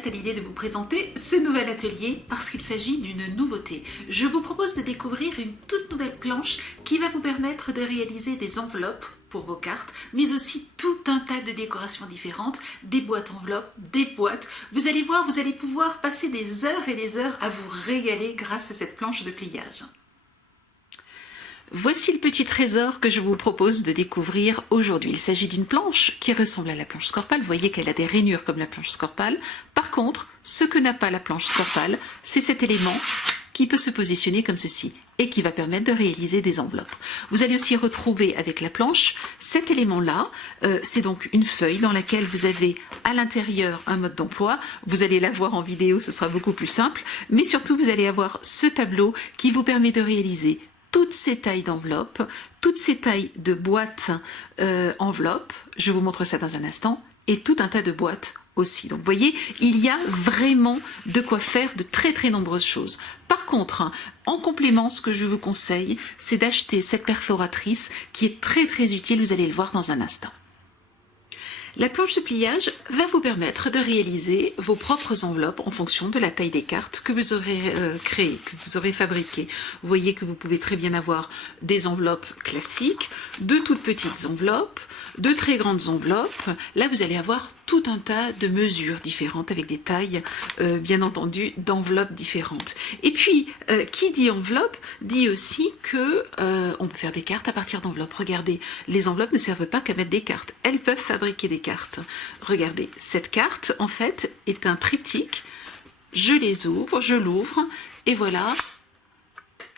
reste à l'idée de vous présenter ce nouvel atelier parce qu'il s'agit d'une nouveauté. Je vous propose de découvrir une toute nouvelle planche qui va vous permettre de réaliser des enveloppes pour vos cartes, mais aussi tout un tas de décorations différentes, des boîtes enveloppes, des boîtes. Vous allez voir, vous allez pouvoir passer des heures et des heures à vous régaler grâce à cette planche de pliage. Voici le petit trésor que je vous propose de découvrir aujourd'hui. Il s'agit d'une planche qui ressemble à la planche Scorpal. Vous voyez qu'elle a des rainures comme la planche Scorpal. Par contre, ce que n'a pas la planche Scorpal, c'est cet élément qui peut se positionner comme ceci et qui va permettre de réaliser des enveloppes. Vous allez aussi retrouver avec la planche cet élément-là. C'est donc une feuille dans laquelle vous avez à l'intérieur un mode d'emploi. Vous allez la voir en vidéo, ce sera beaucoup plus simple. Mais surtout, vous allez avoir ce tableau qui vous permet de réaliser toutes ces tailles d'enveloppes, toutes ces tailles de boîtes enveloppes, je vous montre ça dans un instant, et tout un tas de boîtes aussi. Donc vous voyez, il y a vraiment de quoi faire de très très nombreuses choses. Par contre, en complément, ce que je vous conseille, c'est d'acheter cette perforatrice qui est très très utile, vous allez le voir dans un instant. La planche de pliage va vous permettre de réaliser vos propres enveloppes en fonction de la taille des cartes que vous aurez créées, que vous aurez fabriquées. Vous voyez que vous pouvez très bien avoir des enveloppes classiques, de toutes petites enveloppes, de très grandes enveloppes. Là, vous allez avoir tout un tas de mesures différentes avec des tailles, bien entendu, d'enveloppes différentes. Et puis, qui dit enveloppe, dit aussi que on peut faire des cartes à partir d'enveloppes. Regardez, les enveloppes ne servent pas qu'à mettre des cartes. Elles peuvent fabriquer des cartes. Regardez, cette carte, en fait, est un triptyque. Je les ouvre, je l'ouvre, et voilà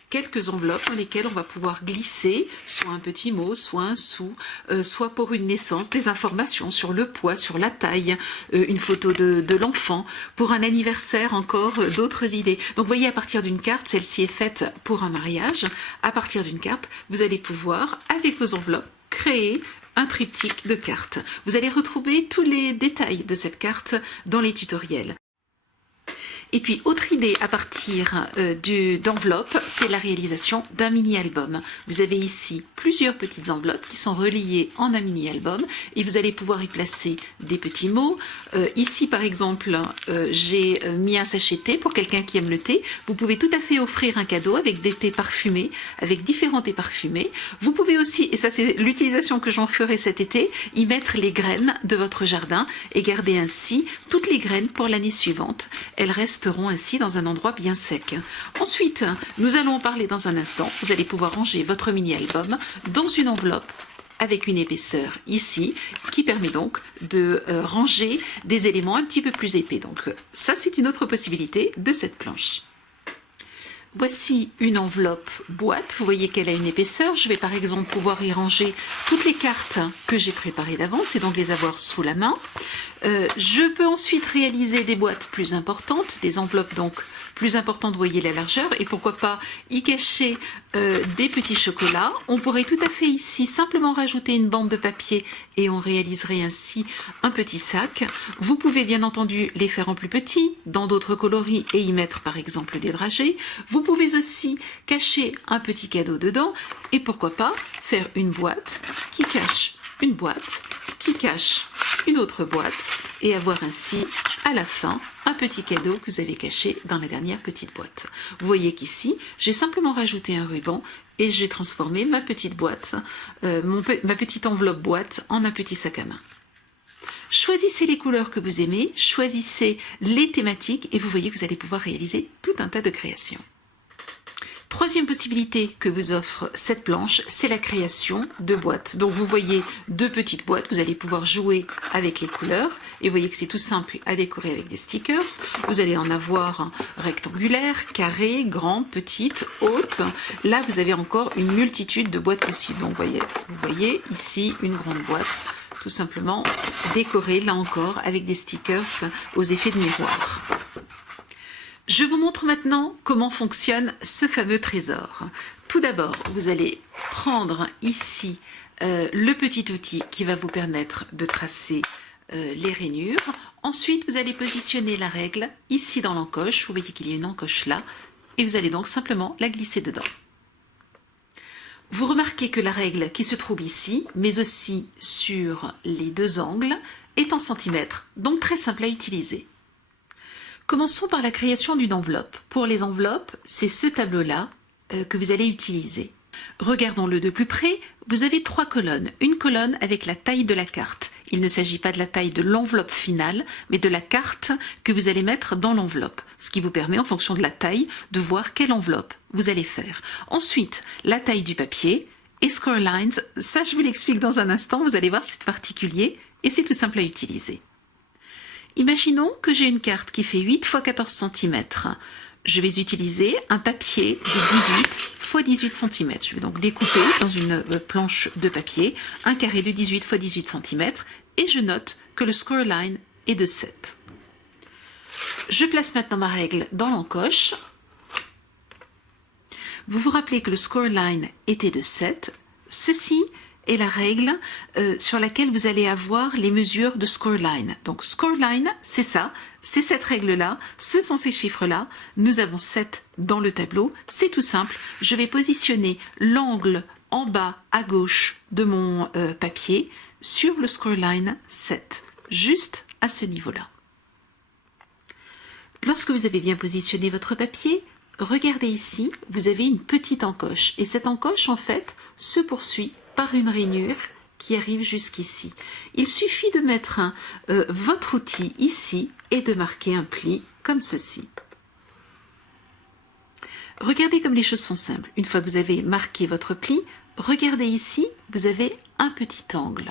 quelques enveloppes dans lesquelles on va pouvoir glisser soit un petit mot, soit un sou, soit pour une naissance, des informations sur le poids, sur la taille, une photo de l'enfant, pour un anniversaire encore, d'autres idées. Donc vous voyez, à partir d'une carte, celle-ci est faite pour un mariage, à partir d'une carte, vous allez pouvoir, avec vos enveloppes, créer un triptyque de cartes. Vous allez retrouver tous les détails de cette carte dans les tutoriels. Et puis, autre idée à partir d'enveloppes, c'est la réalisation d'un mini-album. Vous avez ici plusieurs petites enveloppes qui sont reliées en un mini-album et vous allez pouvoir y placer des petits mots. Ici, par exemple, j'ai mis un sachet thé pour quelqu'un qui aime le thé. Vous pouvez tout à fait offrir un cadeau avec des thés parfumés, avec différents thés parfumés. Vous pouvez aussi, et ça c'est l'utilisation que j'en ferai cet été, y mettre les graines de votre jardin et garder ainsi toutes les graines pour l'année suivante. Elles restent ainsi dans un endroit bien sec. Ensuite, nous allons en parler dans un instant. Vous allez pouvoir ranger votre mini-album dans une enveloppe avec une épaisseur ici, qui permet donc de ranger des éléments un petit peu plus épais. Donc ça, c'est une autre possibilité de cette planche. Voici une enveloppe boîte, vous voyez qu'elle a une épaisseur. Je vais par exemple pouvoir y ranger toutes les cartes que j'ai préparées d'avance et donc les avoir sous la main. Je peux ensuite réaliser des boîtes plus importantes, des enveloppes donc plus importantes, vous voyez la largeur, et pourquoi pas y cacher des petits chocolats. On pourrait tout à fait ici simplement rajouter une bande de papier et on réaliserait ainsi un petit sac. Vous pouvez bien entendu les faire en plus petit, dans d'autres coloris et y mettre par exemple des dragées. Vous pouvez aussi cacher un petit cadeau dedans et pourquoi pas faire une boîte qui cache une boîte, qui cache une autre boîte et avoir ainsi à la fin un petit cadeau que vous avez caché dans la dernière petite boîte. Vous voyez qu'ici j'ai simplement rajouté un ruban et j'ai transformé ma petite boîte, ma petite enveloppe boîte en un petit sac à main. Choisissez les couleurs que vous aimez, choisissez les thématiques et vous voyez que vous allez pouvoir réaliser tout un tas de créations. Troisième possibilité que vous offre cette planche, c'est la création de boîtes. Donc vous voyez deux petites boîtes, vous allez pouvoir jouer avec les couleurs et vous voyez que c'est tout simple à décorer avec des stickers. Vous allez en avoir rectangulaire, carré, grand, petite, haute. Là vous avez encore une multitude de boîtes possibles. Donc vous voyez ici une grande boîte, tout simplement décorée là encore avec des stickers aux effets de miroir. Je vous montre maintenant comment fonctionne ce fameux trésor. Tout d'abord, vous allez prendre ici le petit outil qui va vous permettre de tracer les rainures. Ensuite, vous allez positionner la règle ici dans l'encoche. Vous voyez qu'il y a une encoche là. Et vous allez donc simplement la glisser dedans. Vous remarquez que la règle qui se trouve ici, mais aussi sur les deux angles, est en centimètres, donc très simple à utiliser. Commençons par la création d'une enveloppe. Pour les enveloppes, c'est ce tableau-là que vous allez utiliser. Regardons-le de plus près. Vous avez 3 colonnes. Une colonne avec la taille de la carte. Il ne s'agit pas de la taille de l'enveloppe finale, mais de la carte que vous allez mettre dans l'enveloppe. Ce qui vous permet, en fonction de la taille, de voir quelle enveloppe vous allez faire. Ensuite, la taille du papier et score lines. Ça, je vous l'explique dans un instant. Vous allez voir, c'est particulier et c'est tout simple à utiliser. Imaginons que j'ai une carte qui fait 8 x 14 cm. Je vais utiliser un papier de 18 x 18 cm. Je vais donc découper dans une planche de papier un carré de 18 x 18 cm et je note que le score line est de 7. Je place maintenant ma règle dans l'encoche. Vous vous rappelez que le score line était de 7. Ceci est la règle sur laquelle vous allez avoir les mesures de score line. Donc score line, c'est ça, c'est cette règle-là, ce sont ces chiffres-là. Nous avons 7 dans le tableau. C'est tout simple. Je vais positionner l'angle en bas à gauche de mon papier sur le score line 7, juste à ce niveau-là. Lorsque vous avez bien positionné votre papier, regardez ici, vous avez une petite encoche. Et cette encoche, en fait, se poursuit par une rainure qui arrive jusqu'ici. Il suffit de mettre votre outil ici et de marquer un pli comme ceci. Regardez comme les choses sont simples. Une fois que vous avez marqué votre pli, regardez ici, vous avez un petit angle.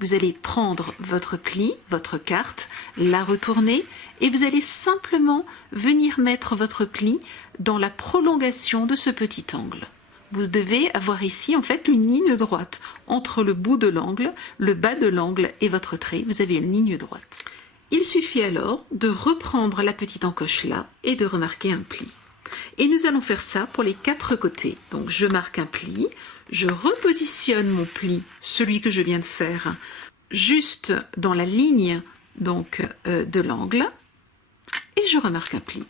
Vous allez prendre votre pli, votre carte, la retourner et vous allez simplement venir mettre votre pli dans la prolongation de ce petit angle. Vous devez avoir ici en fait une ligne droite entre le bout de l'angle, le bas de l'angle et votre trait. Vous avez une ligne droite. Il suffit alors de reprendre la petite encoche là et de remarquer un pli. Et nous allons faire ça pour les 4 côtés. Donc je marque un pli, je repositionne mon pli, celui que je viens de faire, juste dans la ligne donc, de l'angle et je remarque un pli.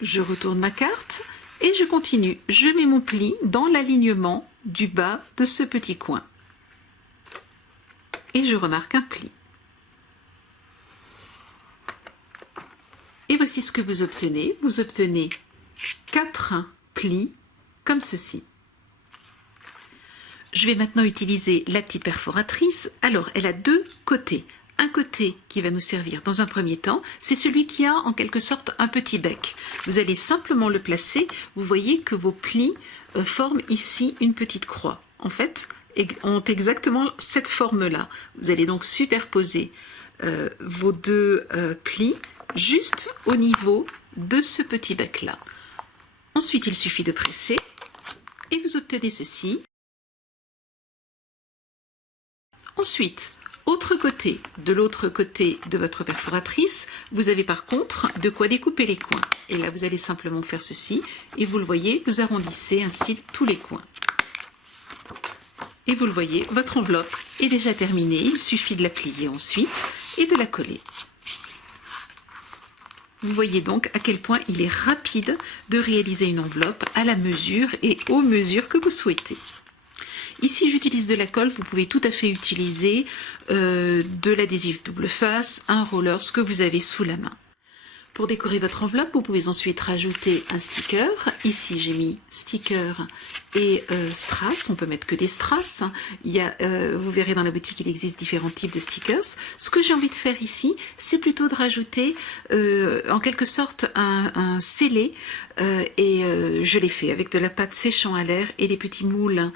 Je retourne ma carte et je continue. Je mets mon pli dans l'alignement du bas de ce petit coin. Et je remarque un pli. Et voici ce que vous obtenez. Vous obtenez 4 plis comme ceci. Je vais maintenant utiliser la petite perforatrice. Alors, elle a 2 côtés. Un côté qui va nous servir dans un premier temps, c'est celui qui a en quelque sorte un petit bec. Vous allez simplement le placer. Vous voyez que vos plis forment ici une petite croix. En fait, ont exactement cette forme-là. Vous allez donc superposer vos 2 plis juste au niveau de ce petit bec-là. Ensuite, il suffit de presser et vous obtenez ceci. Ensuite, autre côté, de l'autre côté de votre perforatrice, vous avez par contre de quoi découper les coins. Et là, vous allez simplement faire ceci et vous le voyez, vous arrondissez ainsi tous les coins. Et vous le voyez, votre enveloppe est déjà terminée. Il suffit de la plier ensuite et de la coller. Vous voyez donc à quel point il est rapide de réaliser une enveloppe à la mesure et aux mesures que vous souhaitez. Ici, j'utilise de la colle, vous pouvez tout à fait utiliser de l'adhésif double face, un roller, ce que vous avez sous la main. Pour décorer votre enveloppe, vous pouvez ensuite rajouter un sticker. Ici, j'ai mis sticker et strass. On peut mettre que des strass. Vous verrez dans la boutique, il existe différents types de stickers. Ce que j'ai envie de faire ici, c'est plutôt de rajouter en quelque sorte un scellé. Je l'ai fait avec de la pâte séchant à l'air et des petits moules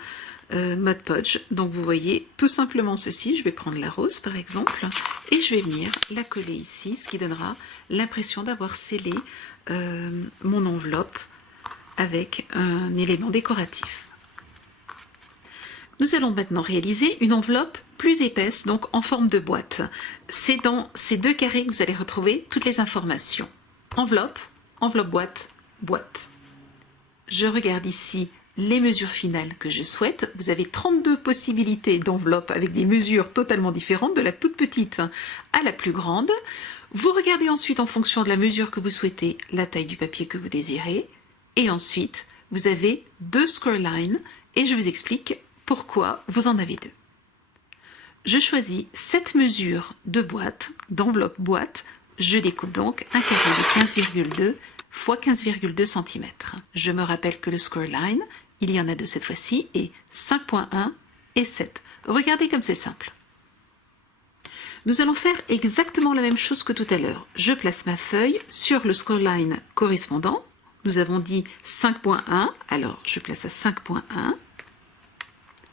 Mod Podge. Donc vous voyez tout simplement ceci. Je vais prendre la rose par exemple et je vais venir la coller ici, ce qui donnera l'impression d'avoir scellé mon enveloppe avec un élément décoratif. Nous allons maintenant réaliser une enveloppe plus épaisse, donc en forme de boîte. C'est dans ces 2 carrés que vous allez retrouver toutes les informations. Enveloppe, enveloppe boîte, boîte. Je regarde ici les mesures finales que je souhaite. Vous avez 32 possibilités d'enveloppes avec des mesures totalement différentes, de la toute petite à la plus grande. Vous regardez ensuite en fonction de la mesure que vous souhaitez, la taille du papier que vous désirez. Et ensuite, vous avez 2 score lines et je vous explique pourquoi vous en avez 2. je choisis cette mesure de boîte, d'enveloppe boîte. Je découpe donc un carré de 15,2 x 15,2 cm. Je me rappelle que le scoreline, il y en a deux cette fois-ci, est 5,1 et 7. Regardez comme c'est simple. Nous allons faire exactement la même chose que tout à l'heure. Je place ma feuille sur le scoreline correspondant. Nous avons dit 5,1, alors je place à 5,1.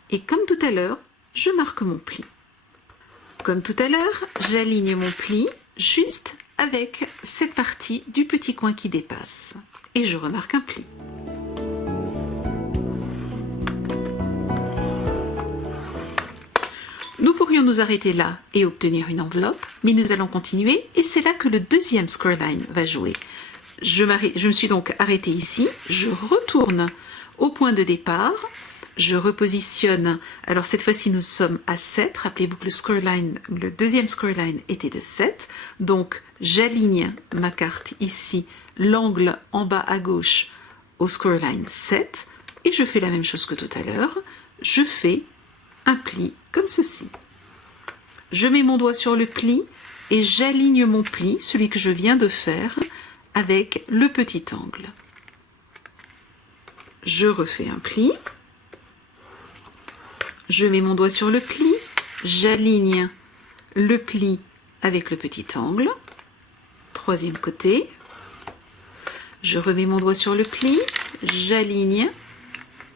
Et comme tout à l'heure, je marque mon pli. Comme tout à l'heure, j'aligne mon pli juste avec cette partie du petit coin qui dépasse. Et je remarque un pli. Nous pourrions nous arrêter là et obtenir une enveloppe, mais nous allons continuer et c'est là que le deuxième scoreline va jouer. Je me suis donc arrêtée ici, je retourne au point de départ, je repositionne, alors cette fois-ci nous sommes à 7, rappelez-vous que le deuxième scoreline était de 7, donc j'aligne ma carte ici, l'angle en bas à gauche au scoreline 7, et je fais la même chose que tout à l'heure, je fais un pli comme ceci. Je mets mon doigt sur le pli et j'aligne mon pli, celui que je viens de faire, avec le petit angle. Je refais un pli. Je mets mon doigt sur le pli, j'aligne le pli avec le petit angle. Troisième côté. Je remets mon doigt sur le pli, j'aligne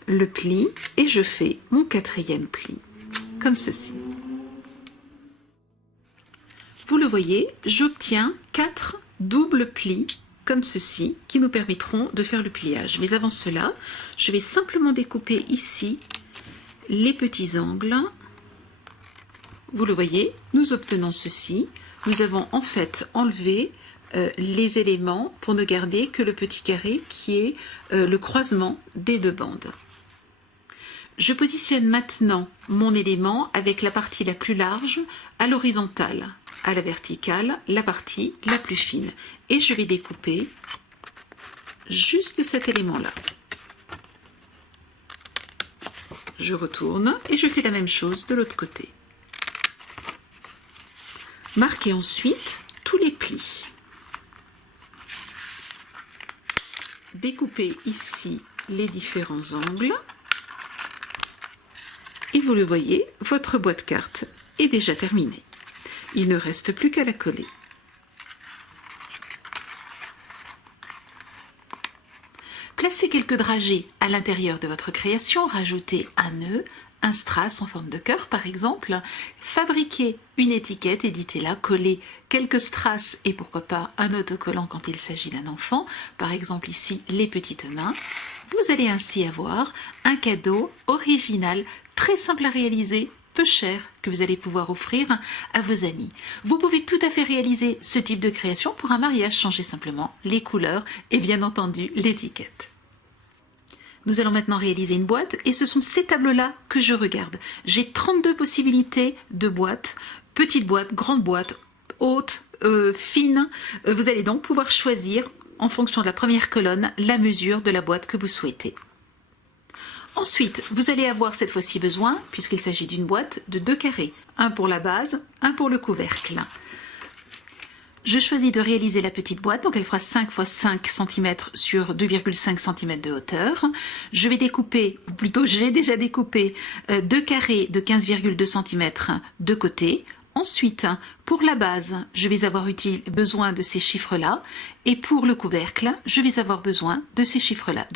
le pli et je fais mon quatrième pli, comme ceci. Vous le voyez, j'obtiens 4 doubles plis comme ceci qui nous permettront de faire le pliage. Mais avant cela, je vais simplement découper ici les petits angles. Vous le voyez, nous obtenons ceci. Nous avons en fait enlevé les éléments pour ne garder que le petit carré qui est le croisement des deux bandes. Je positionne maintenant mon élément avec la partie la plus large à l'horizontale, à la verticale, la partie la plus fine. Et je vais découper juste cet élément-là. Je retourne et je fais la même chose de l'autre côté. Marquez ensuite tous les plis. Découpez ici les différents angles. Et vous le voyez, votre boîte carte est déjà terminée. Il ne reste plus qu'à la coller. Placez quelques dragées à l'intérieur de votre création, rajoutez un nœud, un strass en forme de cœur par exemple, fabriquez une étiquette, éditez-la, collez quelques strass et pourquoi pas un autocollant quand il s'agit d'un enfant, par exemple ici les petites mains. Vous allez ainsi avoir un cadeau original, très simple à réaliser, peu cher, que vous allez pouvoir offrir à vos amis. Vous pouvez tout à fait réaliser ce type de création pour un mariage, changer simplement les couleurs et bien entendu l'étiquette. Nous allons maintenant réaliser une boîte et ce sont ces tableaux-là que je regarde. J'ai 32 possibilités de boîtes, petite boîte, grande boîte, haute, fine. Vous allez donc pouvoir choisir en fonction de la première colonne la mesure de la boîte que vous souhaitez. Ensuite, vous allez avoir cette fois-ci besoin, puisqu'il s'agit d'une boîte, de 2 carrés. Un pour la base, un pour le couvercle. Je choisis de réaliser la petite boîte, donc elle fera 5 x 5 cm sur 2,5 cm de hauteur. Je vais découper, ou plutôt j'ai déjà découpé, 2 carrés de 15,2 cm de côté. Ensuite, pour la base, je vais avoir besoin de ces chiffres-là. Et pour le couvercle, je vais avoir besoin de ces chiffres-là.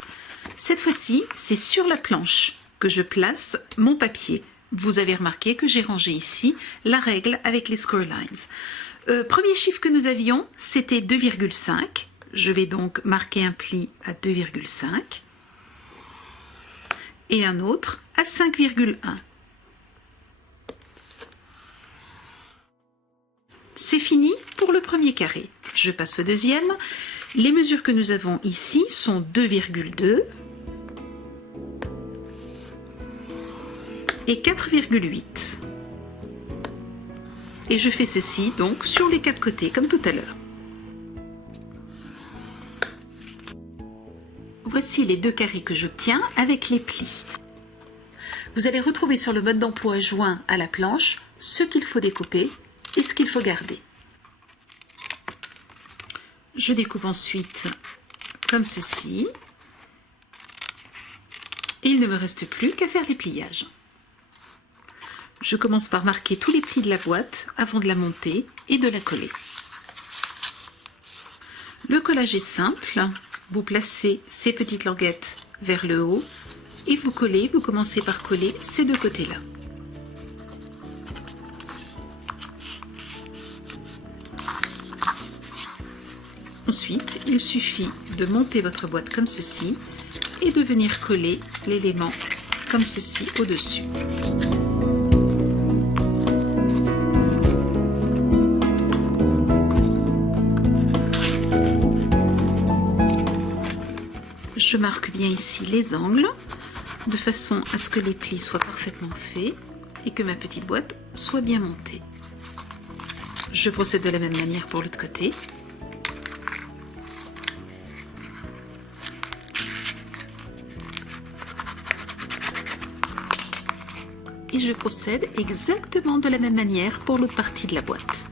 Cette fois-ci, c'est sur la planche que je place mon papier. Vous avez remarqué que j'ai rangé ici la règle avec les scorelines. Premier chiffre que nous avions, c'était 2,5. Je vais donc marquer un pli à 2,5 et un autre à 5,1. C'est fini pour le premier carré. Je passe au deuxième. Les mesures que nous avons ici sont 2,2 et 4,8. Et je fais ceci donc sur les 4 côtés comme tout à l'heure. Voici les 2 carrés que j'obtiens avec les plis. Vous allez retrouver sur le mode d'emploi joint à la planche ce qu'il faut découper et ce qu'il faut garder. Je découpe ensuite comme ceci. Et il ne me reste plus qu'à faire les pliages. Je commence par marquer tous les plis de la boîte avant de la monter et de la coller. Le collage est simple. Vous placez ces petites languettes vers le haut et vous collez, vous commencez par coller ces deux côtés-là. Ensuite, il suffit de monter votre boîte comme ceci et de venir coller l'élément comme ceci au-dessus. Je marque bien ici les angles de façon à ce que les plis soient parfaitement faits et que ma petite boîte soit bien montée. Je procède de la même manière pour l'autre côté. Et je procède exactement de la même manière pour l'autre partie de la boîte.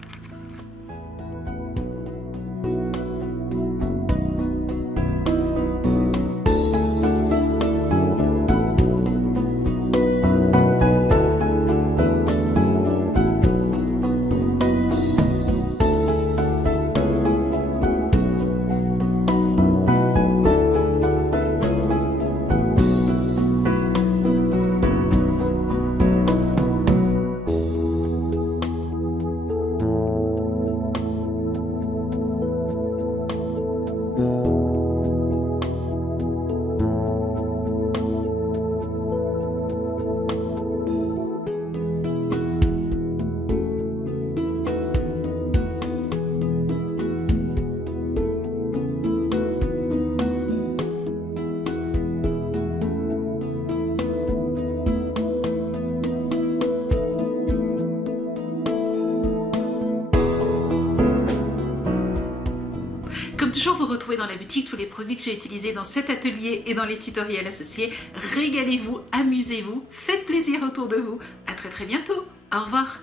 Comme toujours, vous retrouvez dans la boutique tous les produits que j'ai utilisés dans cet atelier et dans les tutoriels associés. Régalez-vous, amusez-vous, faites plaisir autour de vous. À très bientôt. Au revoir.